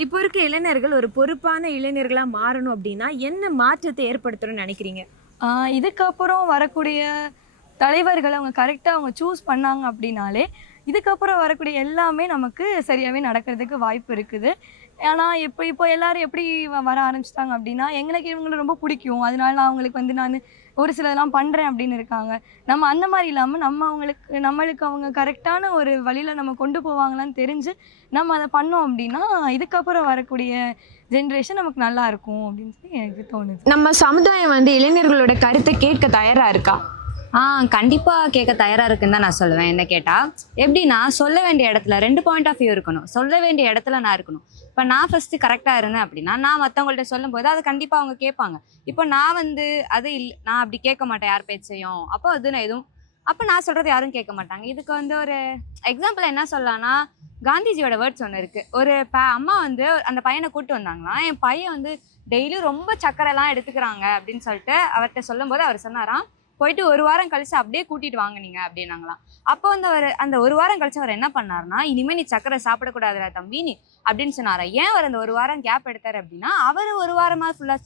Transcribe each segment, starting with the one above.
இப்போ இருக்க இளைஞர்கள் ஒரு பொறுப்பான இளைஞர்களா மாறணும் அப்படின்னா என்ன மாற்றத்தை ஏற்படுத்தணும்னு நினைக்கிறீங்க? இதுக்கப்புறம் வரக்கூடிய தலைவர்கள அவங்க கரெக்ட்டா அவங்க சூஸ் பண்ணாங்க அப்படின்னாலே, இதுக்கப்புறம் வரக்கூடிய எல்லாமே நமக்கு சரியாவே நடக்கிறதுக்கு வாய்ப்பு இருக்குது. ஆனா, இப்போ இப்போ எல்லாரும் எப்படி வர ஆரம்பிச்சுட்டாங்க அப்படின்னா, எனக்கு இவங்கள ரொம்ப பிடிக்கும். அதனால நான் அவங்களுக்கு நானு ஒரு சிலதெல்லாம் பண்றேன் அப்படின்னு இருக்காங்க. நம்ம அந்த மாரி இல்லாம, நம்மளுக்கு அவங்க கரெக்ட்டான ஒரு வழியில நம்ம கொண்டு போவாங்களான்னு தெரிஞ்சு, நம்ம அத பண்ணோம் அப்படின்னா, இதுக்கப்புறம் வரக்கூடிய ஜெனரேஷன் நமக்கு நல்லா இருக்கும் அப்படின்னு சொல்லி எனக்கு தோணுது. நம்ம சமுதாயம் இளைஞர்களோட கருத்தை கேட்க தயாரா இருக்கா? கண்டிப்பா கேட்க தயாரா இருக்குன்னு தான் நான் சொல்லுவேன். என்ன கேட்டா, எப்படின்னா சொல்ல வேண்டிய இடத்துல 2 பாயிண்ட் ஆஃப் வியூ இருக்கணும். சொல்ல வேண்டிய இடத்துல நான் இருக்கணும். இப்ப நான் ஃபர்ஸ்ட் கரெக்ட்டா இருந்தேன் அப்படின்னா, நான் மத்தவங்கள்ட்ட சொல்லும்போது அத கண்டிப்பா அவங்க கேட்பாங்க. இப்போ நான் நான் அப்படி கேட்க மாட்டேன் யார் பேச்சையும். அப்போ அது நான் எதுவும் அப்ப நான் சொல்றது யாரும் கேட்க மாட்டாங்க. இதுக்கு ஒரு எக்ஸாம்பிள் என்ன சொல்லலாம்னா, காந்திஜியோட வேர்ட்ஸ் ஒண்ணு இருக்கு. அம்மா அந்த பையன கூட்டு வந்தாங்களாம். என் பையன் டெய்லியும் ரொம்ப சர்க்கரைலாம் எடுத்துக்கிறாங்க அப்படின்னு சொல்லிட்டு அவர்ட்ட சொல்லும்போது அவர் சொன்னாராம், போயிட்டு 1 வாரம் கழிச்சு அப்படியே கூட்டிட்டு வாங்க நீங்க அப்படின்னாங்களாம். அப்போ அந்த 1 வாரம் கழிச்சு அவர் என்ன பண்ணாருன்னா, இனிமே நீ சக்கரை சாப்பிடக்கூடாதுடா தம்பி நீ அப்படின்னு சொன்னாரா. ஏன் அவர் அந்த 1 வாரம் கேப் எடுத்தாரு அப்படின்னா, அவர் 1 வாரமா ஃபுல்லா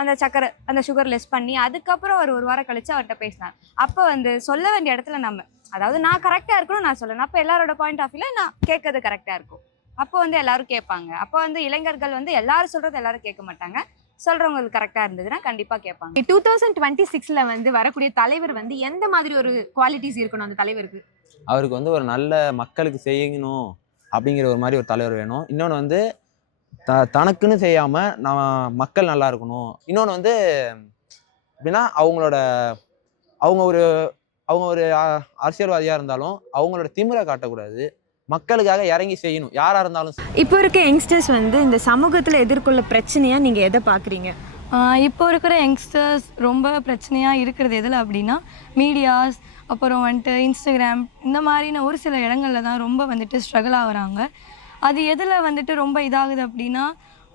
அந்த சுகர் லெஸ் பண்ணி அதுக்கப்புறம் அவர் 1 வாரம் கழிச்சு அவர்கிட்ட பேசினார். அப்போ சொல்ல வேண்டிய இடத்துல அதாவது நான் கரெக்டா இருக்கணும் நான் சொல்லணும். அப்போ எல்லாரோட பாயிண்ட் ஆஃப் வியூல நான் கேட்கறது கரெக்டா இருக்கும். அப்போ எல்லாரும் கேட்பாங்க. அப்போ இளைஞர்கள் எல்லாரும் சொல்றது எல்லாரும் கேட்க மாட்டாங்க. சொல்றவங்களுக்கு கரெக்டா இருந்ததுன்னா கண்டிப்பா கேட்பாங்க. 2026ல வரக்கூடிய தலைவர் எந்த மாதிரி ஒரு குவாலிட்டிஸ் இருக்கணும் அந்த தலைவருக்கு? அவருக்கு ஒரு நல்ல மக்களுக்கு செய்யணும் அப்படிங்கிற ஒரு மாதிரி ஒரு தலைவர் வேணும். இன்னொன்று தனக்குன்னு செய்யாம நான் மக்கள் நல்லா இருக்கணும். இன்னொன்று எப்படின்னா அவங்க ஒரு அவங்க ஒரு அரசியல்வாதியா இருந்தாலும் அவங்களோட திமிரை காட்டக்கூடாது. மக்களுக்காக இறங்கி செய்யணும் யாரா இருந்தாலும். இப்போ இருக்க யங்ஸ்டர்ஸ் இந்த சமூகத்துல எதிர்கொள்ள பிரச்சனையா நீங்க எதை பாக்குறீங்க? இப்போ இருக்கிற யங்ஸ்டர்ஸ் ரொம்ப பிரச்சனையாக இருக்கிறது எதில் அப்படின்னா, மீடியாஸ், அப்புறம் இன்ஸ்டாகிராம் இந்த மாதிரின ஒரு சில இடங்களில் தான் ரொம்ப ஸ்ட்ரகிள் ஆகுறாங்க. அது எதில் ரொம்ப இதாகுது அப்படின்னா,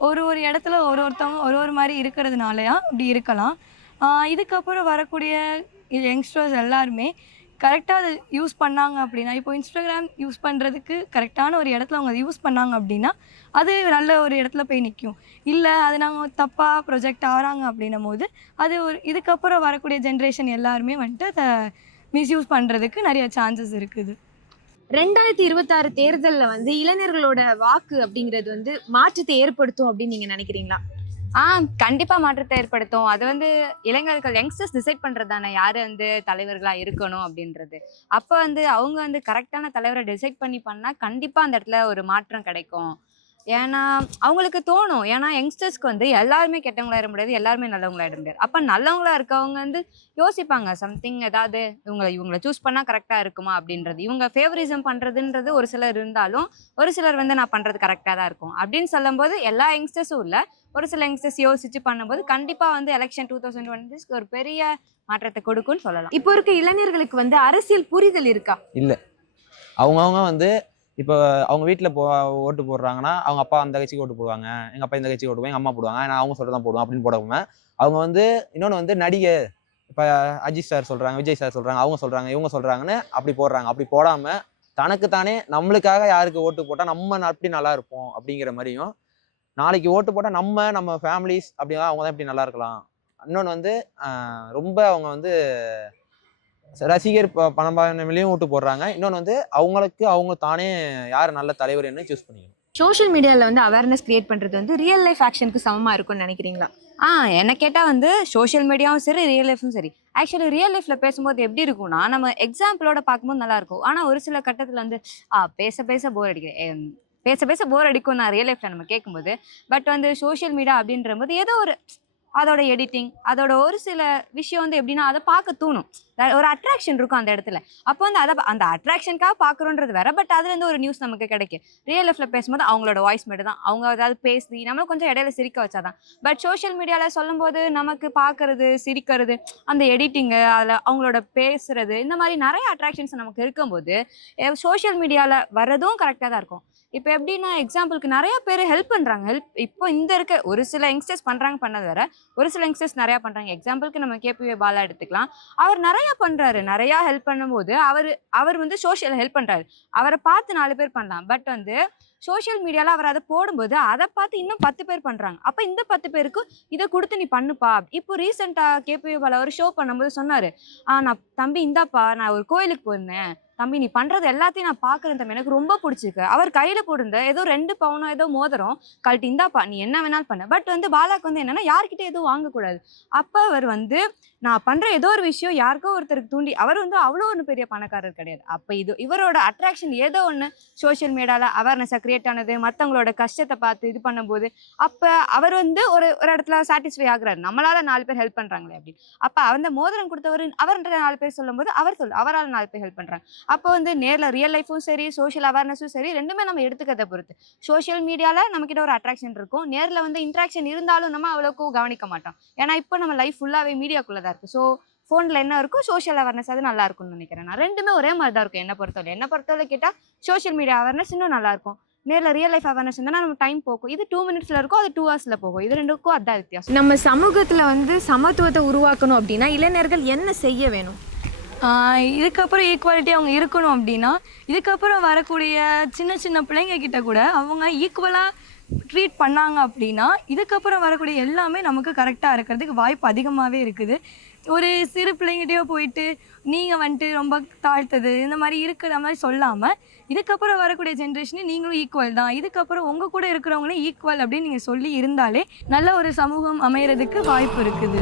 ஒரு ஒரு இடத்துல ஒருத்தவங்க ஒரு மாதிரி இருக்கிறதுனாலயா இப்படி இருக்கலாம். இதுக்கப்புறம் வரக்கூடிய யங்ஸ்டர்ஸ் எல்லாருமே கரெக்டாக அதை யூஸ் பண்ணாங்க அப்படின்னா, இப்போ இன்ஸ்டாகிராம் யூஸ் பண்ணுறதுக்கு கரெக்டான ஒரு இடத்துல அவங்க யூஸ் பண்ணாங்க அப்படின்னா, அது நல்ல ஒரு இடத்துல போய் நிற்கும். இல்லை அது நாங்கள் தப்பாக ப்ரொஜெக்ட் ஆகிறாங்க அப்படின்னும் போது, அது இதுக்கப்புறம் வரக்கூடிய ஜென்ரேஷன் எல்லாருமே அதை மிஸ்யூஸ் பண்ணுறதுக்கு நிறைய சான்சஸ் இருக்குது. 2026 தேர்தலில் இளைஞர்களோட வாக்கு அப்படிங்கிறது மாற்றத்தை ஏற்படுத்தும் அப்படின்னு நீங்க நினைக்கிறீங்களா? கண்டிப்பா மாற்றத்தை ஏற்படுத்தும். அது இளைஞர்கள் யங்ஸ்டர்ஸ் டிசைட் பண்றது தானே யாரு தலைவர்களா இருக்கணும் அப்படின்றது. அப்ப அவங்க கரெக்டான தலைவரை டிசைட் பண்ணா கண்டிப்பா அந்த இடத்துல ஒரு மாற்றம் கிடைக்கும். ஏன்னா அவங்களுக்கு தோணும். ஏன்னா யங்ஸ்டர்ஸ்க்கு எல்லாருமே கெட்டவங்களா இருக்க முடியாது, எல்லாருமே நல்லவங்களா இருக்க முடியாது. அப்ப நல்லவங்களா இருக்கவங்க யோசிப்பாங்க சம்திங் ஏதாவது இவங்களை சூஸ் பண்ணா கரெக்டா இருக்குமா அப்படின்றது. இவங்க ஃபேவரிசம் பண்றதுன்றது ஒரு சிலர் இருந்தாலும், ஒரு சிலர் நான் பண்றது கரெக்டா தான் இருக்கும் அப்படின்னு சொல்லும் போது எல்லா யங்ஸ்டர்ஸும் இல்ல, ஒரு சில யங்ஸ்டர்ஸ் யோசிச்சு பண்ணும்போது கண்டிப்பா எலெக்ஷன் 2026 ஒரு பெரிய மாற்றத்தை கொடுக்கும்னு சொல்லலாம். இப்போ இருக்க இளைஞர்களுக்கு அரசியல் புரிதல் இருக்கா? இல்ல. அவங்கவுங்க இப்போ அவங்க வீட்டில் ஓட்டு போடுறாங்கன்னா அவங்க அப்பா அந்த கட்சிக்கு ஓட்டு போடுவாங்க, எங்கள் அப்பா இந்த கட்சிக்கு ஓட்டு போடுவாங்க, எங்கள் அம்மா போடுவாங்க, நான் அவங்க சொல்லிட்டு தான் போடுவோம் அப்படின்னு போடாம அவங்க இன்னொன்று நடிகை இப்போ அஜித் சார் சொல்கிறாங்க, விஜய் சார் சொல்கிறாங்க, அவங்க சொல்கிறாங்க, இவங்க சொல்கிறாங்கன்னு அப்படி போடுறாங்க. அப்படி போடாமல் தனக்குத்தானே நம்மளுக்காக யாருக்கு ஓட்டு போட்டால் நம்ம அப்படி நல்லா இருப்போம் அப்படிங்கிற மாதிரியும், நாளைக்கு ஓட்டு போட்டால் நம்ம ஃபேமிலிஸ் அப்படின்னா அவங்க தான் இப்படி நல்லா இருக்கலாம். இன்னொன்று ரொம்ப அவங்க ரசிகர் பணப்பான்மையிலையும் ஓட்டு போடுறாங்க. இன்னொன்று அவங்களுக்கு அவங்க தானே யார் நல்ல தலைவர்னு சூஸ் பண்ணிக்கணும். சோஷியல் மீடியாவில் அவேர்னஸ் கிரியேட் பண்ணுறது ரியல் லைஃப் ஆக்ஷனுக்கு சமமாக இருக்கும்னு நினைக்கிறீங்களா? என்ன கேட்டால் சோஷியல் மீடியாவும் சரி, ரியல் லைஃப்பும் சரி. ஆக்சுவலி ரியல் லைஃப்பில் பேசும்போது எப்படி இருக்கும்னா, நம்ம எக்ஸாம்பிளோட பார்க்கும்போது நல்லா இருக்கும். ஆனால் ஒரு சில கட்டத்தில் பேச பேச போர் அடிக்கிறேன், பேச பேச போர் அடிக்கும் நான் ரியல் லைஃப்பில் நம்ம கேட்கும்போது. பட் சோஷியல் மீடியா அப்படின்ற போது ஏதோ அதோட எடிட்டிங், அதோட ஒரு சில விஷயம் எப்படின்னா அதை பார்க்க தோணும், ஒரு அட்ராக்ஷன் இருக்கும் அந்த இடத்துல. அப்போ அந்த அட்ராக்ஷனுக்காக பார்க்குறோன்றது வேற. பட் அதுலேருந்து ஒரு நியூஸ் நமக்கு கிடைக்கும். ரியல் லைஃப்பில் பேசும்போது அவங்களோட வாய்ஸ் மட்டும் தான், அவங்க ஏதாவது பேசி நம்மளும் கொஞ்சம் இடையில சிரிக்க வச்சாதான். பட் சோஷியல் மீடியாவில் சொல்லும்போது நமக்கு பார்க்கறது, சிரிக்கிறது, அந்த எடிட்டிங்கு, அதில் அவங்களோட பேசுறது, இந்த மாதிரி நிறைய அட்ராக்ஷன்ஸ் நமக்கு இருக்கும்போது சோஷியல் மீடியாவில் வர்றதும் கரெக்டாக தான் இருக்கும். இப்போ எப்படின்னா எக்ஸாம்பிளுக்கு நிறைய பேர் ஹெல்ப் பண்ணுறாங்க. இப்போ இருக்க ஒரு சில யங்ஸ்டர்ஸ் பண்ணுறாங்க, பண்ணது வேற. ஒரு சில யங்ஸ்டர்ஸ் நிறையா பண்ணுறாங்க. எக்ஸாம்பிளுக்கு நம்ம கேபிஏ பாலா எடுத்துக்கலாம். அவர் நிறையா பண்ணுறாரு. நிறையா ஹெல்ப் பண்ணும்போது அவர் சோஷியல் ஹெல்ப் பண்ணுறாரு. அவரை பார்த்து 4 பேர் பண்ணலாம். பட் சோஷியல் மீடியாவில் அவர் அதை போடும்போது அதை பார்த்து இன்னும் 10 பேர் பண்ணுறாங்க. அப்போ இந்த 10 பேருக்கு இதை கொடுத்து நீ பண்ணுப்பா. இப்போ ரீசெண்டாக கேபி பாலா ஒரு ஷோ பண்ணும்போது சொன்னார், நான் தம்பி இந்தாப்பா நான் ஒரு கோயிலுக்கு போயிருந்தேன் தம்பி, நீ பண்ணுறது எல்லாத்தையும் நான் பார்க்குறேன் தம்பி, எனக்கு ரொம்ப பிடிச்சிருக்கு. அவர் கையில் போட்டிருந்த ஏதோ 2 பவுனோ ஏதோ மோதிரம் கழட்டி இந்தாப்பா நீ என்ன வேணாலும் பண்ண. பட் வந்து பாலாக்கு வந்து என்னன்னா யார்கிட்ட எதுவும் வாங்கக்கூடாது. அப்போ அவர் வந்து நான் பண்ணுற ஏதோ ஒரு விஷயம் யாருக்கோ ஒருத்தருக்கு தூண்டி, அவர் வந்து அவ்வளோ ஒன்று பெரிய பணக்காரர் கிடையாது. அப்போ இவரோட அட்ராக்ஷன் ஏதோ ஒன்று சோஷியல் மீடியாவில் அவேர்னஸாக க்ரியேட் ஆனது, மற்றவங்களோட கஷ்டத்தை பார்த்து இது பண்ணும்போது அப்போ அவர் வந்து ஒரு இடத்துல சாட்டிஸ்ஃபை ஆகுறாரு, நம்மளால் 4 பேர் ஹெல்ப் பண்ணுறாங்களே அப்படின்னு. அப்போ அந்த மோதிரம் கொடுத்தவர் அவர்ன்ற 4 பேர் சொல்லும்போது அவரால் 4 பேர் ஹெல்ப் பண்ணுறாங்க. அப்போ வந்து நேரில் ரியல் லைஃப்பும் சரி சோஷியல் அவேர்னஸும் சரி ரெண்டுமே நம்ம எடுத்துக்கிறத பொறுத்து. சோஷியல் மீடியாவில் நம்மக்கிட்ட ஒரு அட்ராக்ஷன் இருக்கும், நேரில் வந்து இன்ட்ராக்ஷன் இருந்தாலும் நம்ம அவ்வளோக்கும் கவனிக்க மாட்டோம். ஏன்னா இப்போ நம்ம லைஃப் ஃபுல்லாகவே மீடியாக்குள்ளே தான் இருக்குது. ஸோ ஃபோனில் என்ன இருக்கும் சோஷியல் அவேர்னஸ் அது நல்லா இருக்கும்னு நினைக்கிறேன். நான் ரெண்டுமே ஒரே மாதிரி தான் இருக்கும் என்னை பொறுத்தவரை கேட்டால் சோஷியல் மீடியா அவேர்னஸ் இன்னும் நல்லாயிருக்கும். நேரில் ரியல் லைஃப் அவேர்னஸ் இருந்தால் நம்ம டைம் போகும். இது 2 மினிட்ஸில் இருக்கும், அது 2 ஹவர்ஸில் போகும். இது ரெண்டுக்கும் அதான் வித்தியாசம். நம்ம சமூகத்தில் வந்து சமத்துவத்தை உருவாக்கணும் அப்படின்னா இளைஞர்கள் என்ன செய்ய வேணும்? இதுக்கப்புறம் ஈக்குவாலிட்டி அவங்க இருக்கணும் அப்படின்னா இதுக்கப்புறம் வரக்கூடிய சின்ன சின்ன பிள்ளைங்க கிட்ட கூட அவங்க ஈக்குவலாக ட்ரீட் பண்ணாங்க அப்படின்னா இதுக்கப்புறம் வரக்கூடிய எல்லாமே நமக்கு கரெக்டாக இருக்கிறதுக்கு வாய்ப்பு அதிகமாகவே இருக்குது. ஒரு சிறு பிள்ளைங்கிட்டேயோ போயிட்டு நீங்கள் வந்துட்டு ரொம்ப தாழ்த்தது இந்த மாதிரி இருக்கிற மாதிரி சொல்லாமல் இதுக்கப்புறம் வரக்கூடிய ஜென்ரேஷனே நீங்களும் ஈக்குவல் தான், இதுக்கப்புறம் உங்கள் கூட இருக்கிறவங்களே ஈக்குவல் அப்படின்னு நீங்கள் சொல்லி இருந்தாலே நல்ல ஒரு சமூகம் அமையறதுக்கு வாய்ப்பு இருக்குது.